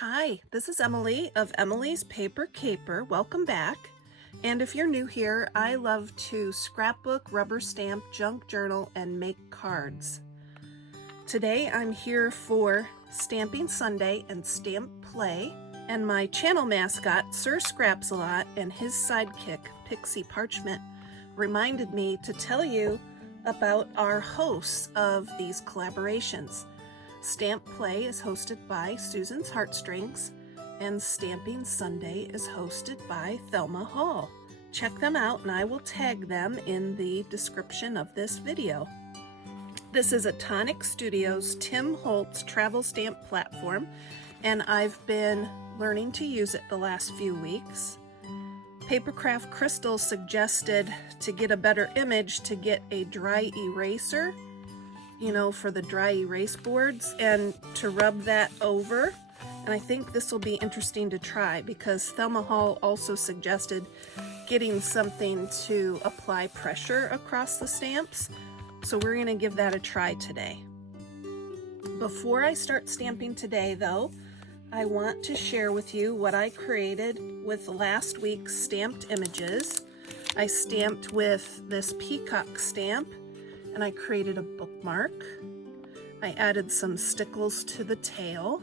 Hi, this is Emilee of Emilee's Paper Caper. Welcome back. And if you're new here, I love to scrapbook, rubber stamp, junk journal, and make cards. Today I'm here for Stamping Sunday and Stamp Play, and my channel mascot, Sir Scraps-a-Lot, and his sidekick, Pixie Parchment, reminded me to tell you about our hosts of these collaborations. Stamp Play is hosted by Susan's Heartstrings, and Stamping Sunday is hosted by Thelma Hall. Check them out, and I will tag them in the description of this video. This is a Tonic Studios Tim Holtz travel stamp platform, and I've been learning to use it the last few weeks. Papercraft Crystal suggested to get a better image to get a dry eraser, for the dry erase boards, and to rub that over. And I think this will be interesting to try because Thelma Hall also suggested getting something to apply pressure across the stamps. So we're going to give that a try today. Before I start stamping today, though, I want to share with you what I created with last week's stamped images. I stamped with this peacock stamp, and I created a bookmark. I added some stickles to the tail.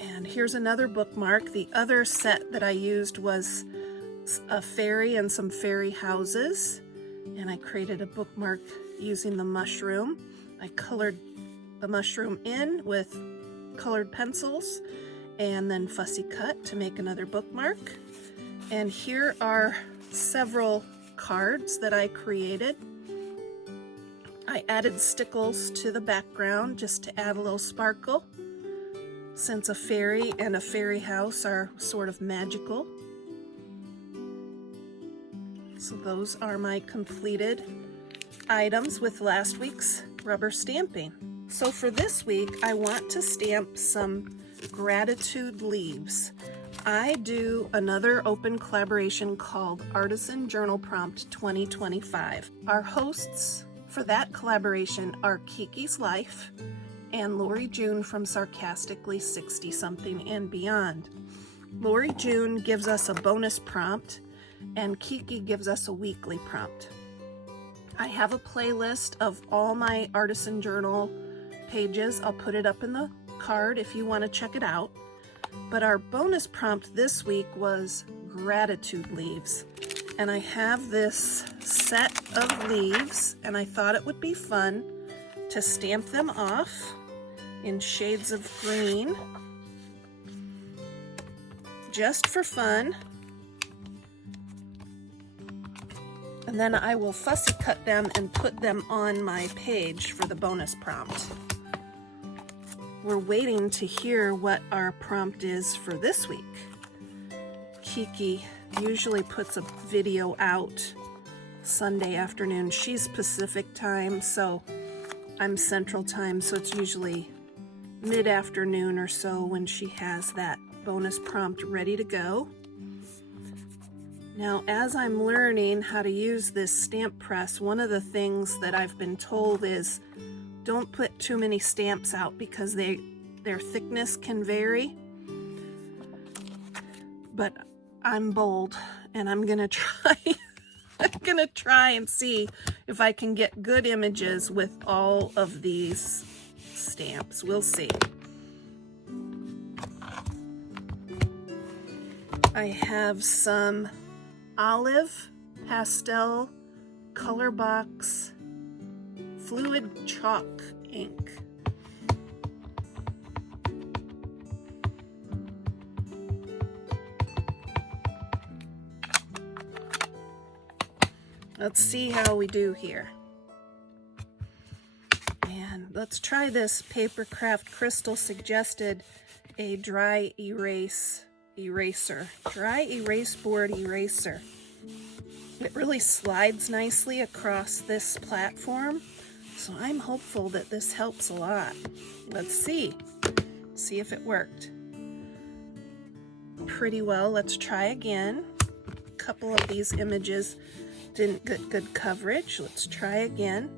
And here's another bookmark. The other set that I used was a fairy and some fairy houses. And I created a bookmark using the mushroom. I colored the mushroom in with colored pencils and then fussy cut to make another bookmark. And here are several cards that I created. I added stickles to the background just to add a little sparkle, since a fairy and a fairy house are sort of magical. So those are my completed items with last week's rubber stamping. So for this week, I want to stamp some gratitude leaves. I do another open collaboration called Artisan Journal Prompt 2025. Our hosts for that collaboration are Kiki's Life and Lori June from Sarcastically 60-something and Beyond. Lori June gives us a bonus prompt, and Kiki gives us a weekly prompt. I have a playlist of all my Artisan Journal pages. I'll put it up in the card if you want to check it out. But our bonus prompt this week was gratitude leaves. And I have this set of leaves, and I thought it would be fun to stamp them off in shades of green, just for fun. And then I will fussy cut them and put them on my page for the bonus prompt. We're waiting to hear what our prompt is for this week. Kiki usually puts a video out Sunday afternoon. She's Pacific time, so I'm Central time, so it's usually mid-afternoon or so when she has that bonus prompt ready to go. Now, as I'm learning how to use this stamp press, one of the things that I've been told is don't put too many stamps out because their thickness can vary. But I'm bold, and I'm gonna try. I'm gonna try and see if I can get good images with all of these stamps. We'll see. I have some olive pastel color box fluid chalk ink. Let's see how we do here. And let's try this. Papercraft Crystal suggested a dry eraser. Dry erase board eraser. It really slides nicely across this platform, so I'm hopeful that this helps a lot. Let's see if it worked. Pretty well. Let's try again. A couple of these images didn't get good coverage. Let's try again.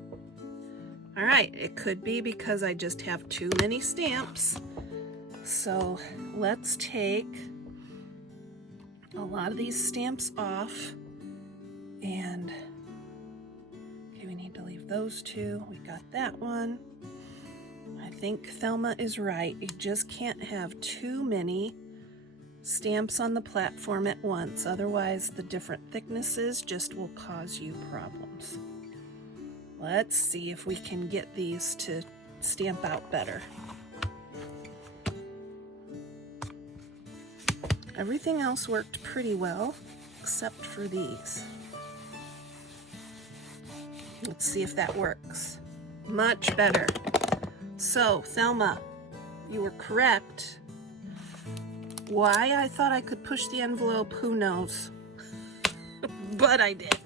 All right, it could be because I just have too many stamps. So let's take a lot of these stamps off, and okay, we need to leave those two. We got that one. I think Thelma is right. You just can't have too many stamps on the platform at once, otherwise the different thicknesses just will cause you problems. Let's see if we can get these to stamp out better. Everything else worked pretty well, except for these. Let's see if that works. Much better. So, Thelma, you were correct. Why I thought I could push the envelope, who knows? But I did.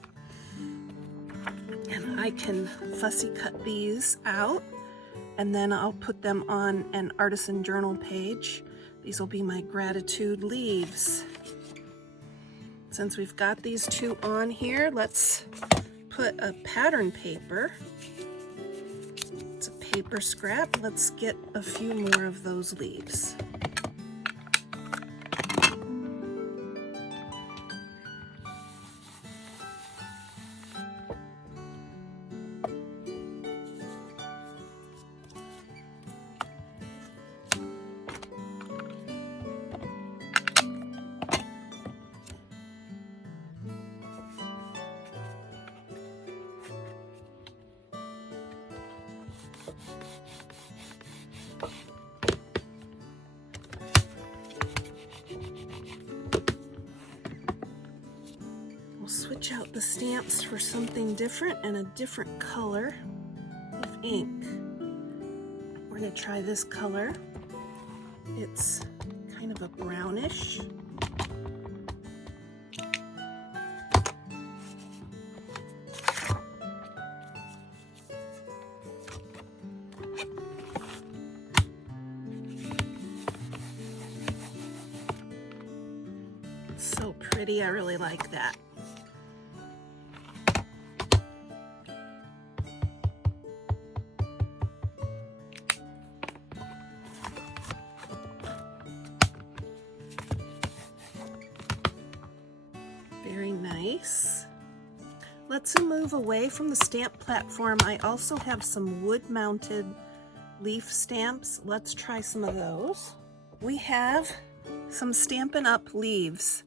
And I can fussy cut these out, and then I'll put them on an Artisan Journal page. These will be my gratitude leaves. Since we've got these two on here, let's put a pattern paper. It's a paper scrap. Let's get a few more of those leaves. Switch out the stamps for something different and a different color of ink. We're going to try this color. It's kind of a brownish. It's so pretty, I really like that. Very nice. Let's move away from the stamp platform. I also have some wood-mounted leaf stamps. Let's try some of those. We have some Stampin' Up! Leaves.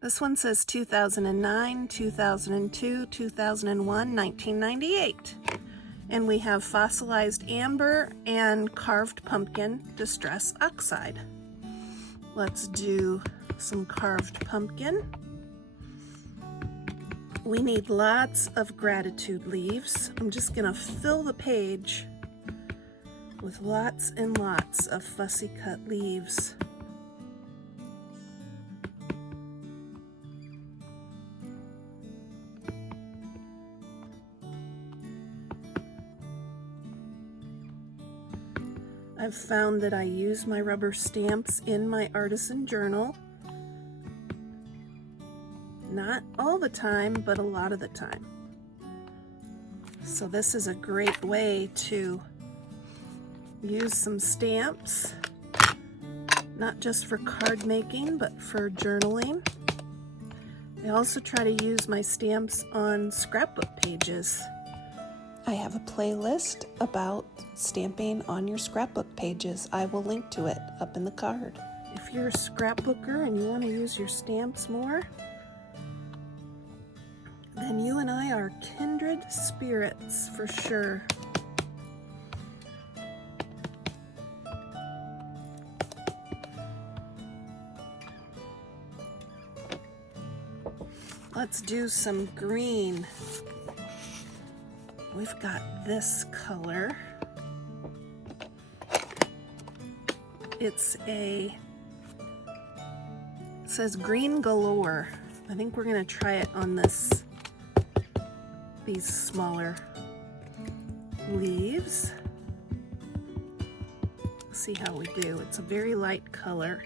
This one says 2009, 2002, 2001, 1998. And we have fossilized amber and carved pumpkin distress oxide. Let's do some carved pumpkin. We need lots of gratitude leaves. I'm just gonna fill the page with lots and lots of fussy cut leaves. I've found that I use my rubber stamps in my Artisan Journal. Not all the time, but a lot of the time. So this is a great way to use some stamps, not just for card making, but for journaling. I also try to use my stamps on scrapbook pages. I have a playlist about stamping on your scrapbook pages. I will link to it up in the card. If you're a scrapbooker and you want to use your stamps more, then you and I are kindred spirits for sure. Let's do some green. We've got this color. It says green galore. I think we're gonna try it on these smaller leaves. See how we do. It's a very light color.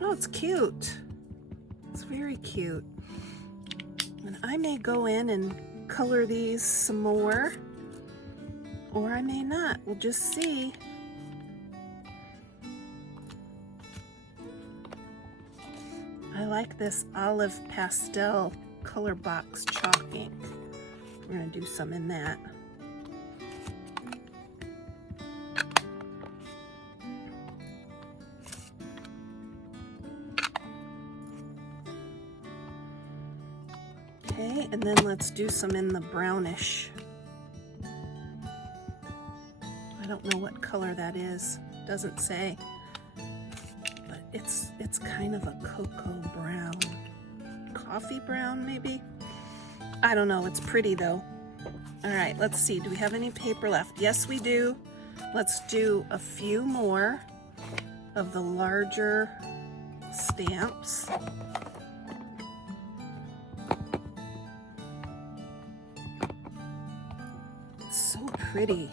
Oh, it's cute. It's very cute. And I may go in and color these some more. or I may not. We'll just see. I like this olive pastel color box chalk ink. We're going to do some in that. Okay, and then let's do some in the brownish. I don't know what color that is. Doesn't say. But it's kind of a cocoa brown. Coffee brown, maybe? I don't know. It's pretty, though. All right, let's see. Do we have any paper left? Yes, we do. Let's do a few more of the larger stamps. So pretty.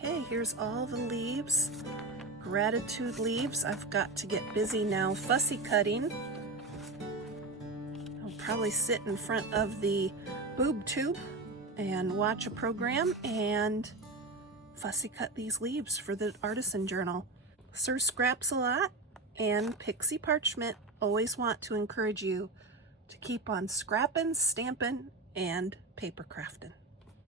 Okay, here's all the leaves, gratitude leaves. I've got to get busy now fussy cutting. I'll probably sit in front of the boob tube and watch a program and fussy cut these leaves for the Artisan Journal. Sir Scraps-a-Lot and Pixie Parchment always want to encourage you to keep on scrapping, stamping, and paper crafting.